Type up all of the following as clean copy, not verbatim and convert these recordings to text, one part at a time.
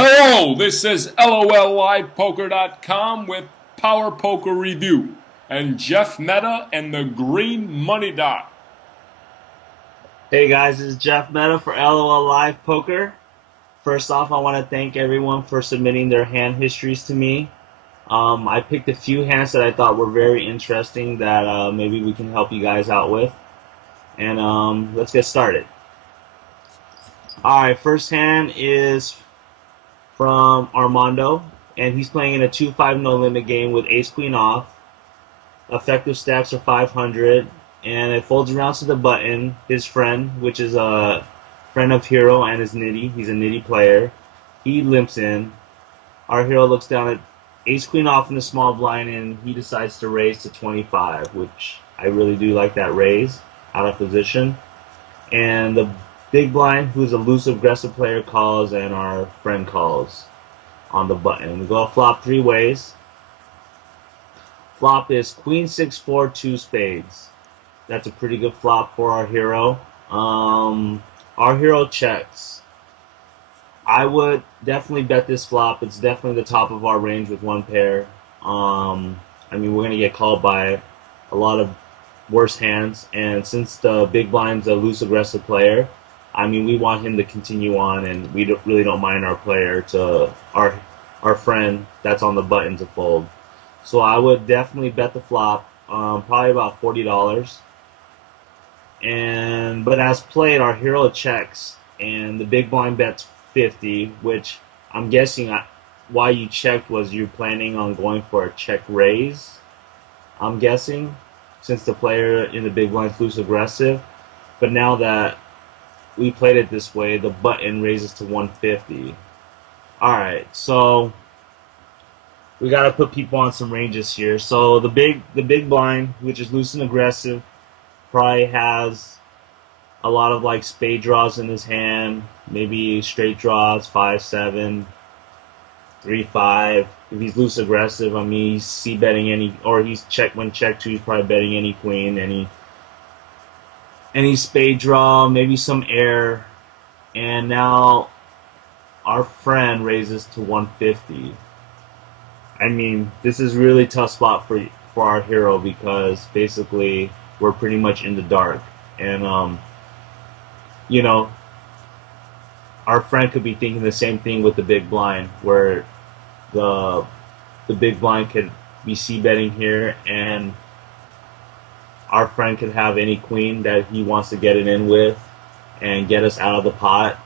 Hello, this is LOLLivePoker.com with Power Poker Review and Jeff Meta and the Green Money Dot. Hey guys, this is Jeff Meta for LOL Live Poker. First off, I want to thank everyone for submitting their hand histories to me. I picked a few hands that I thought were very interesting that maybe we can help you guys out with. And let's get started. Alright, first hand is from Armando, and he's playing in a 2-5 no limit game with ace queen off. Effective stacks are 500, and it folds around to the button. His friend, which is a friend of Hero and is Nitty, he's a Nitty player, he limps in. Our hero looks down at ace queen off in the small blind, and he decides to raise to 25, which I really do like that raise out of position. And the big blind, who's a loose aggressive player, calls, and our friend calls on the button. We go flop three ways. Flop is queen 6-4 2 spades. That's a pretty good flop for our hero. Our hero checks. I would definitely bet this flop. It's definitely the top of our range with one pair. I mean, we're gonna get called by a lot of worse hands, and since the big blind's a loose aggressive player, I mean, we want him to continue on, and we really don't mind our player to our friend that's on the button to fold. So I would definitely bet the flop, probably about $40. But as played, our hero checks, and the big blind bets 50, which I'm guessing why you checked was you're planning on going for a check raise. I'm guessing, since the player in the big blind's loose aggressive. But now that we played it this way, the button raises to 150. Alright, so we gotta put people on some ranges here. So the big blind, which is loose and aggressive, probably has a lot of like spade draws in his hand, maybe straight draws, 5-7, 3-5. If he's loose aggressive, I mean, he's c-betting any, or he's when check two, he's probably betting any queen, any spade draw, maybe some air, and now our friend raises to 150. I mean, this is really tough spot for our hero because basically we're pretty much in the dark, and you know, our friend could be thinking the same thing with the big blind, where the big blind could be c-betting here, and our friend could have any queen that he wants to get it in with and get us out of the pot.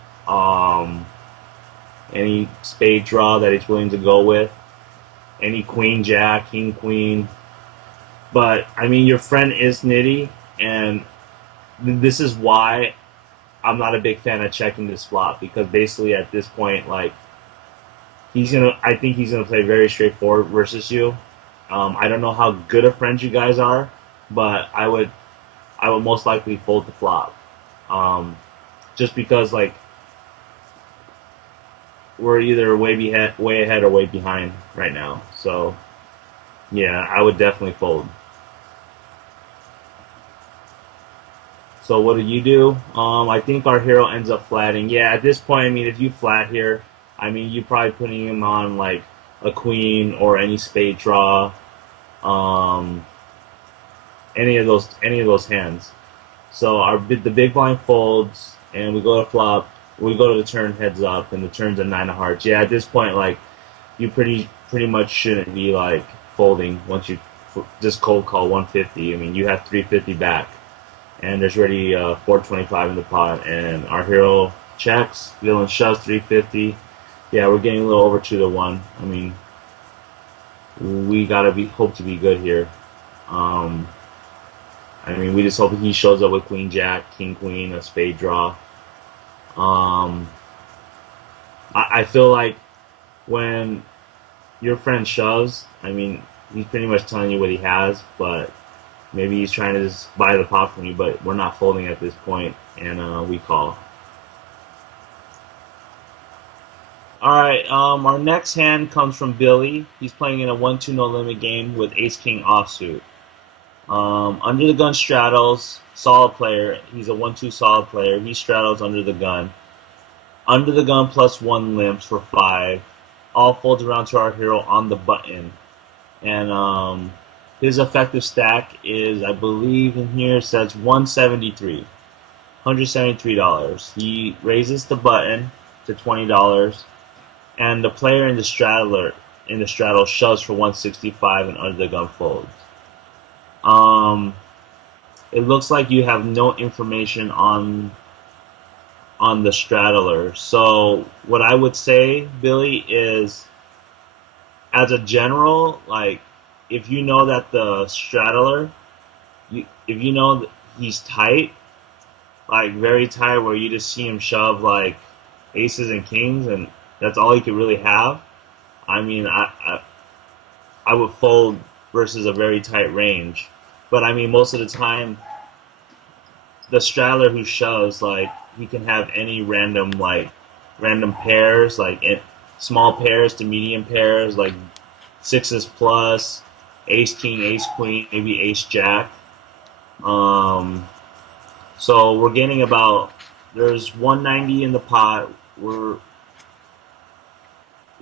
Any spade draw that he's willing to go with. Any queen jack, king queen. But, I mean, your friend is Nitty, and this is why I'm not a big fan of checking this flop, because basically at this point, like, I think he's gonna play very straightforward versus you. I don't know how good of friends you guys are, but I would most likely fold the flop, just because like we're either way ahead or way behind right now. So yeah, I would definitely fold. So what do? I think our hero ends up flatting. Yeah, at this point, I mean, if you flat here, I mean, you're probably putting him on like a queen or any spade draw. Any of those hands. So the big blind folds, and we go to flop. We go to the turn heads up, and the turn's a 9 of hearts. Yeah, at this point, like, you pretty much shouldn't be like folding once you just cold call 150. I mean, you have 350 back, and there's already 425 in the pot, and our hero checks, villain shoves 350. Yeah, we're getting a little over 2-1. I mean, we gotta hope to be good here. I mean, we just hope he shows up with queen jack, king queen, a spade draw. I feel like when your friend shoves, I mean, he's pretty much telling you what he has, but maybe he's trying to just buy the pot from you, but we're not folding at this point, and we call. Alright, our next hand comes from Billy. He's playing in a 1-2 no limit game with ace-king offsuit. Under the gun straddles, solid player. He's a 1-2 solid player. He straddles under the gun. Under the gun plus 1 limps for 5. All folds around to our hero on the button. And his effective stack is, I believe in here, says 173. $173. He raises the button to $20, and the player in the straddle shoves for 165 and under the gun folds. It looks like you have no information on the straddler. So what I would say, Billy, is as a general, like if you know that the straddler, if you know that he's tight, like very tight, where you just see him shove like aces and kings, and that's all he could really have. I mean, I would fold versus a very tight range. But I mean, most of the time, the straddler who shoves, like, he can have any random pairs, like small pairs to medium pairs, like sixes plus, ace king, ace queen, maybe ace jack. So we're getting about, there's 190 in the pot. We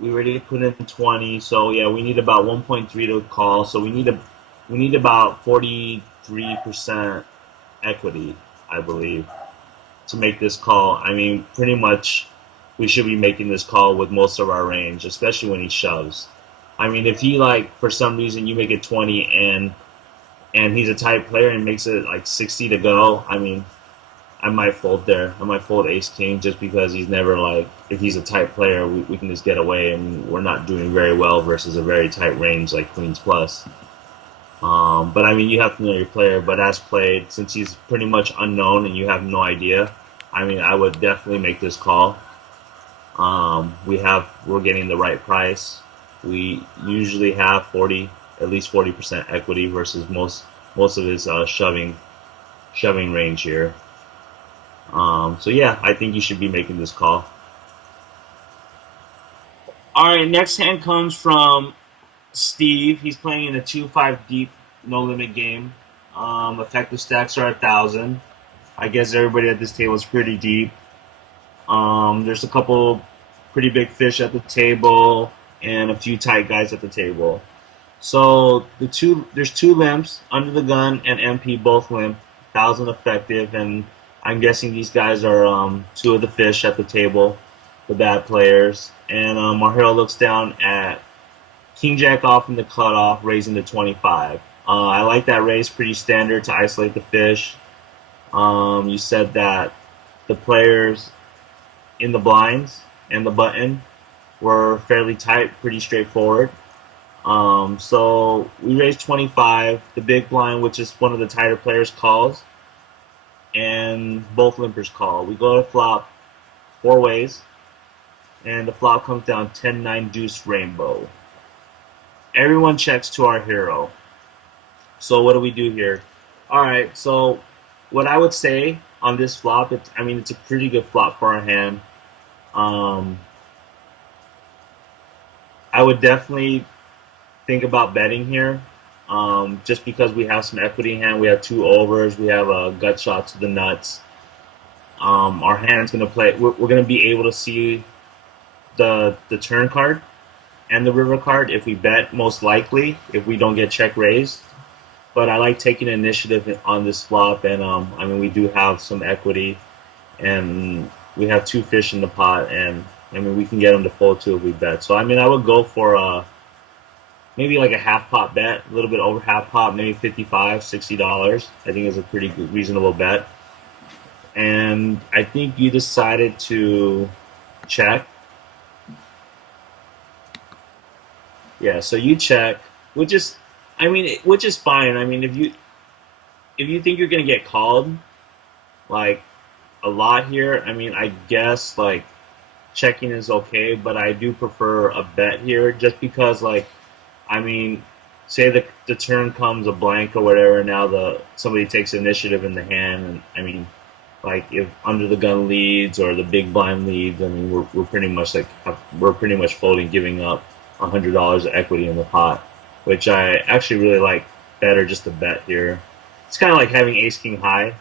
already put in 20, so yeah, we need about 1.3 to call. So we need about 43% equity, I believe, to make this call. I mean, pretty much we should be making this call with most of our range, especially when he shoves. I mean, if he, like, for some reason you make it 20 and he's a tight player and makes it like 60 to go, I mean, I might fold there. I might fold ace king just because he's never, like, if he's a tight player, we can just get away, and we're not doing very well versus a very tight range like queens plus. But I mean, you have to know your player. But as played, since he's pretty much unknown and you have no idea, I mean, I would definitely make this call. We're getting the right price. We usually have at least 40% equity versus most of his shoving range here. So yeah, I think you should be making this call. All right, next hand comes from Steve. He's playing in a 2-5 deep no limit game. Effective stacks are 1,000. I guess everybody at this table is pretty deep. There's a couple pretty big fish at the table and a few tight guys at the table. So there's 2 limps, under the gun and MP both limp, 1,000 effective, and I'm guessing these guys are 2 of the fish at the table, the bad players. And our hero looks down at king jack off in the cutoff, raising to 25. I like that raise, pretty standard to isolate the fish. You said that the players in the blinds and the button were fairly tight, pretty straightforward. So we raised 25. The big blind, which is one of the tighter players, calls, and both limpers call. We go to flop 4 ways, and the flop comes down 10-9 deuce rainbow. Everyone checks to our hero. So what do we do here? All right, so what I would say on this flop, it's a pretty good flop for our hand. I would definitely think about betting here, just because we have some equity in hand. We have 2 overs. We have a gut shot to the nuts. Our hand's going to play. We're going to be able to see the turn card and the river card if we bet, most likely, if we don't get check raised. But I like taking initiative on this flop, and we do have some equity, and we have 2 fish in the pot, and we can get them to fold too if we bet. So I would go for maybe like a half pot bet, a little bit over half pot, maybe $55, $60. I think is a pretty good, reasonable bet. And I think you decided to check. Yeah, so you check, which is fine. If you think you're gonna get called, like, a lot here, I guess, like, checking is okay, but I do prefer a bet here, just because, like, say the turn comes a blank or whatever, now somebody takes initiative in the hand, and like, if under the gun leads or the big blind leads, we're pretty much folding, giving up $100 of equity in the pot, which I actually really like better just to bet here. It's kind of like having ace king high.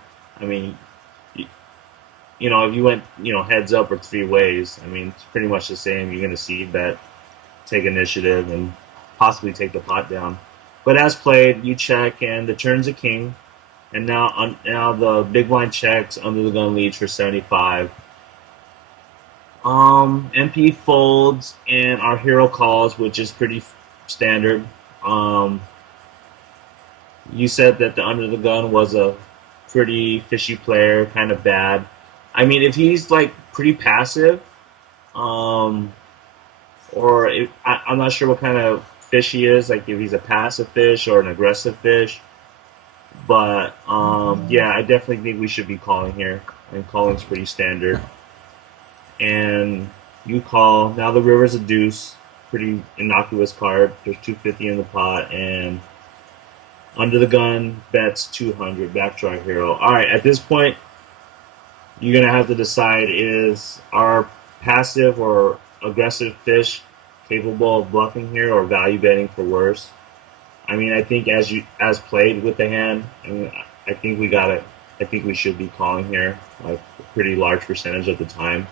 if you went, heads up or three ways, I mean, it's pretty much the same. You're going to see bet, take initiative, and possibly take the pot down. But as played, you check, and the turn's a king. And now the big blind checks, under the gun leads for 75. MP folds, and our hero calls, which is pretty standard. You said that the under the gun was a pretty fishy player, kind of bad. I mean, if he's like pretty passive, or I'm not sure what kind of fish he is, like if he's a passive fish or an aggressive fish. But yeah, I definitely think we should be calling here, and calling's pretty standard. And you call. Now the river's a deuce, pretty innocuous card. There's 250 in the pot, and under the gun bets 200 back to our hero. All right, at this point, you're gonna have to decide: is our passive or aggressive fish capable of bluffing here, or value betting for worse? I mean, I think as played with the hand, I think we should be calling here, like a pretty large percentage of the time.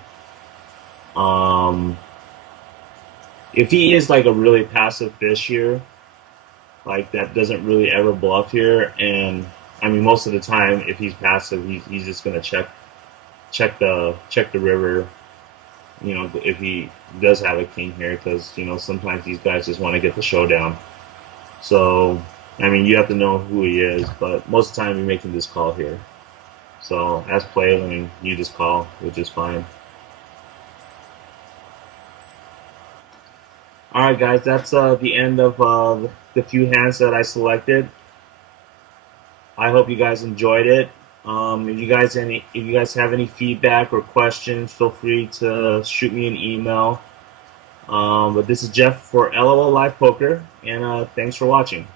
If he is like a really passive fish here, like that doesn't really ever bluff here, and I mean most of the time if he's passive, he's just gonna check the river. If he does have a king here, because sometimes these guys just want to get the showdown. So I mean you have to know who he is, but most of the time you're making this call here. So as played, I mean you just call, which is fine. Alright guys, that's the end of the few hands that I selected. I hope you guys enjoyed it. If you guys have any feedback or questions, feel free to shoot me an email. But this is Jeff for LOL Live Poker, and thanks for watching.